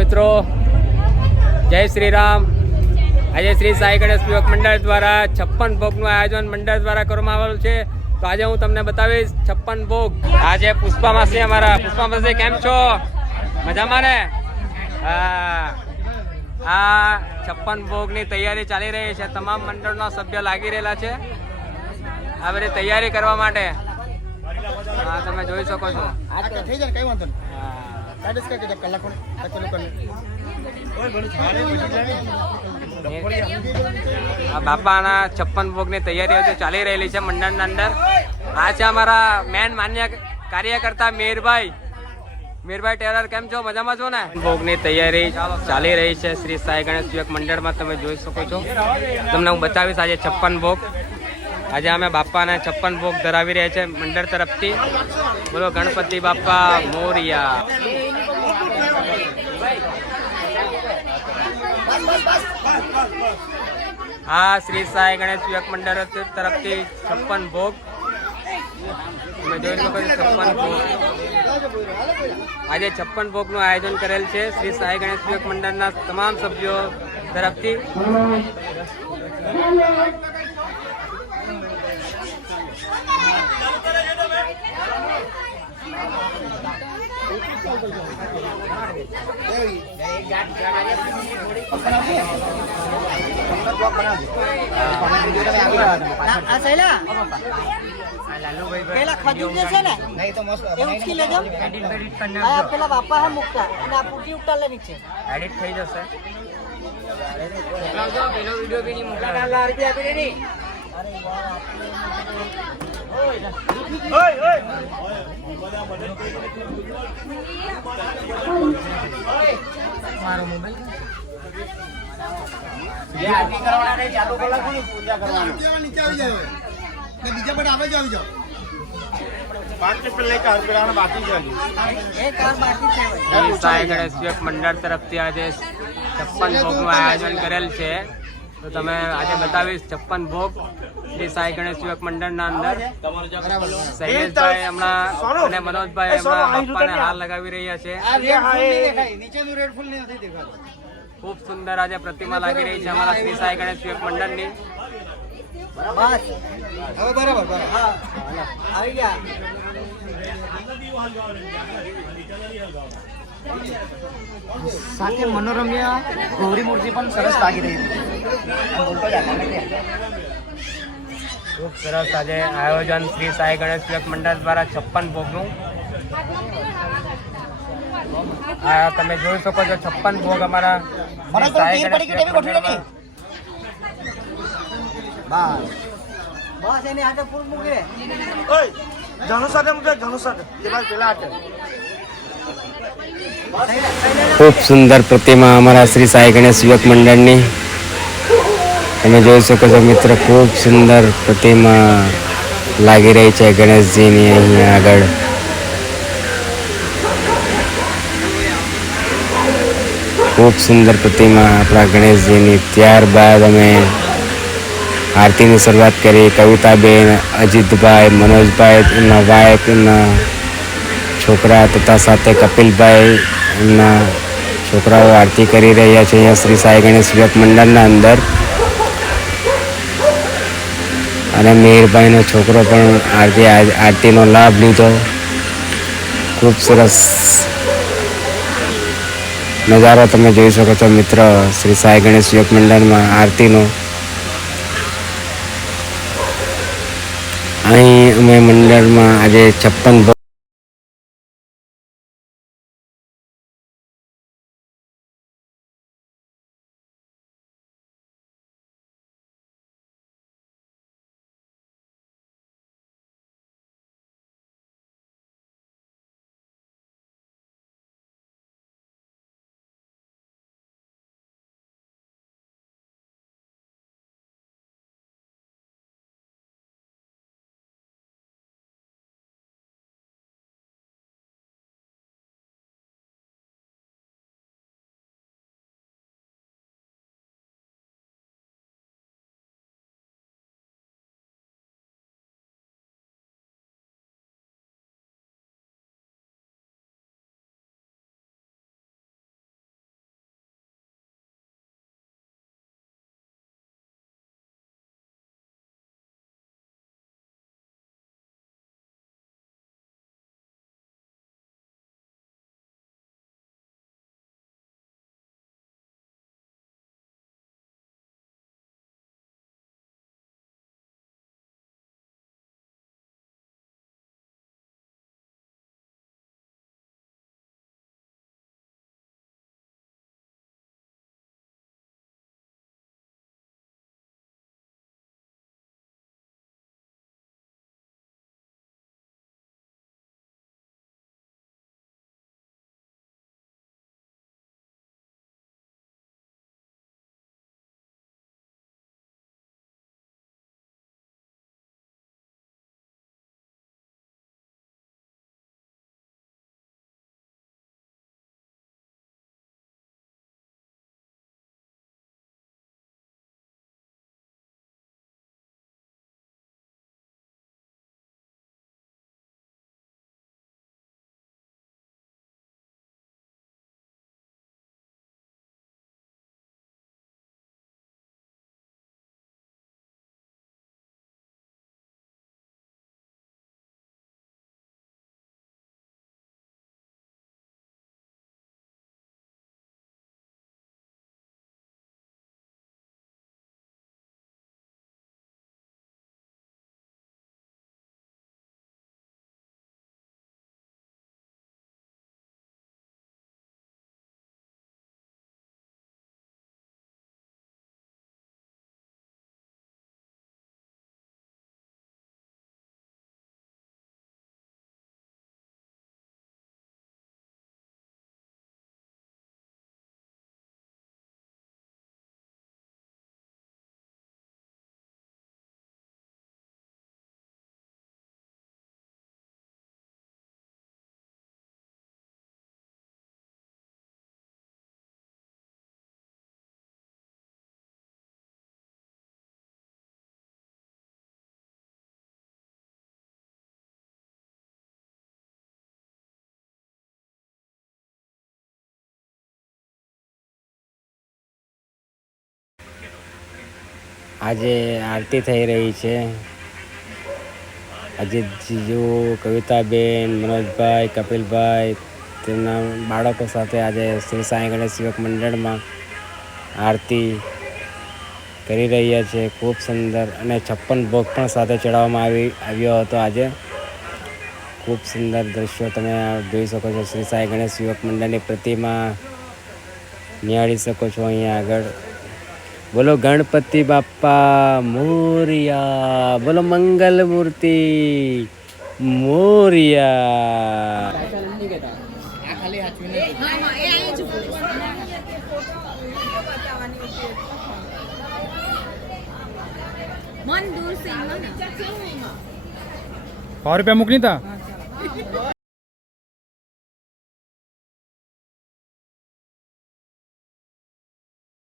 મિત્રો, જય શ્રી રામ। આજે શ્રી સાઈ ગણેશ સેવક મંડળ દ્વારા 56 ભોગનું આયોજન મંડળ દ્વારા કરવામાં આવેલું છે। તો આજે હું તમને બતાવીશ 56 ભોગ। આજે પુષ્પા માસી અમારા પુષ્પા માસી કેમ છો? મજામાં ને? હા, આ 56 ભોગની તૈયારી ચાલી રહી છે। તમામ મંડળના સભ્ય લાગી રહેલા છે આ બધી તૈયારી કરવા માટે। હા, તમે જોઈ શકો છો। બાપાના 56 ભોગની તૈયારીઓ ચાલી રહેલી છે મંડળના અંદર। આ છે અમારા મેન માન્ય કાર્યકર્તા મીરભાઈ ટેલર। કેમ છો? મજામાં છો ને? ભોગની તૈયારી ચાલી રહી છે શ્રી સાઈ ગણેશ સેવક મંડળમાં। તમે જોઈ શકો છો। તમને હું બતાવીશ આજે 56 ભોગ। આજે અમે બાપાને 56 ભોગ ધરાવી રહ્યા છે મંડળ તરફથી। બોલો ગણપતિ બાપા મોરિયા। હા, શ્રી સાઈ ગણેશ સેવક મંડળ તરફથી 56 ભોગ તમે જોઈ શકો છો। 56 ભોગ આજે 56 ભોગનું આયોજન કરેલ છે શ્રી સાઈ ગણેશ સેવક મંડળના તમામ સભ્યો તરફથી। પેલા ખજૂર જે છે ને એ ઉચકી લેજો। આ પેલા બાપા હે મુકતા અને આ પૂટી ઉતાર નીચે એડિટ થઈ જશે। પેલો વિડિયો બી નહીં મોકલા આપી દે। મારો મોબાઈલ બીજા બધા આવે જ આવી જાઓ। સાઈ ગણેશ સેવક મંડળ તરફથી આજે 56 ભોગનું આયોજન કરેલ છે। તો તમે આજે બતાવીશ 56 ભોગ શ્રી સાઈ ગણેશ સેવક મંડળના અંદર। શૈલેષભાઈ હમણાં અને મનોજભાઈ હમણાં બાપાને હાર લગાવી રહ્યા છે। ખૂબ સુંદર આજે પ્રતિમા લાગી રહી છે અમારા શ્રી સાઈ ગણેશ સેવક મંડળની। બસ હવે બરાબર હા આવી ગયા। સાથે મનોરમ્ય ગૌરી મૂર્તિ પણ સરસ લાગી રહી છે। ખૂબ સરસ આજે આયોજન શ્રી સાઈ ગણેશ સેવક મંડળ દ્વારા 56 ભોગનું। આ તમે જોઈ શકો છો 56 ભોગ અમારા શ્રી સાઈ ગણેશ સેવક મંડળમાં। બસ એની હાથે ફૂલ મૂકી દે। જણુ સાથે મૂકે જણુ સાથે પેલા હાથે। ખૂબ સુંદર પ્રતિમા અમારા શ્રી સાઈ ગણેશ સેવક મંડળની તમે જોઈ શકો છો મિત્ર। ખૂબ સુંદર પ્રતિમા લાગી રહી છે ગણેશજીની અહીંયા આગળ। ખૂબ સુંદર પ્રતિમા આપણા ગણેશજીની। ત્યારબાદ અમે આરતીની શરૂઆત કરી। કવિતાબેન, અજીતભાઈ, મનોજભાઈ, એમના વાઇફ, એમના છોકરા તથા સાથે કપિલભાઈ એમના છોકરાઓ આરતી કરી રહ્યા છે અહીંયા શ્રી સાઈ ગણેશ સેવક મંડળના અંદર। અને મીરભાઈનો છોકરો પણ આરતીનો લાભ લીધો। ખૂબ સરસ નજારો તમે જોઈ શકો છો મિત્ર શ્રી સાઈ ગણેશ સેવક મંડળમાં આરતીનો। અહીં અમે મંડળમાં આજે 56 આજે આરતી થઈ રહી છે. અજીત જીજુ, કવિતાબેન, મનોજભાઈ, કપિલભાઈ તેમના બાળકો સાથે આજે શ્રી સાંઈ ગણેશ સેવક મંડળમાં આરતી કરી રહ્યા છે. ખૂબ સુંદર અને 56 ભોગ પણ સાથે ચડાવવામાં આવ્યો હતો. આજે ખૂબ સુંદર દ્રશ્યો તમે જોઈ શકો છો. શ્રી સાંઈ ગણેશ સેવક મંડળની પ્રતિમા નિહાળી શકો છો અહીંયા આગળ. બોલો ગણપતિ બાપ્પા મોરિયા, બોલો મંગલ મૂર્તિ મોરિયા. ₹100 મૂક નહીં તા